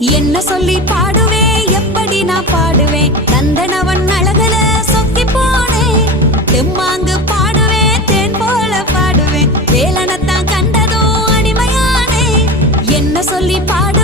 என்ன சொல்லி பாடுவேன், எப்படி நான் பாடுவேன்? நந்தனவன் அழகுல சொக்கி போனேன். தெம்மாங்கு பாடுவேன், தேன் போல பாடுவேன். வேலனத்தான் கண்டதும் அடிமையானே. என்ன சொல்லி பாடு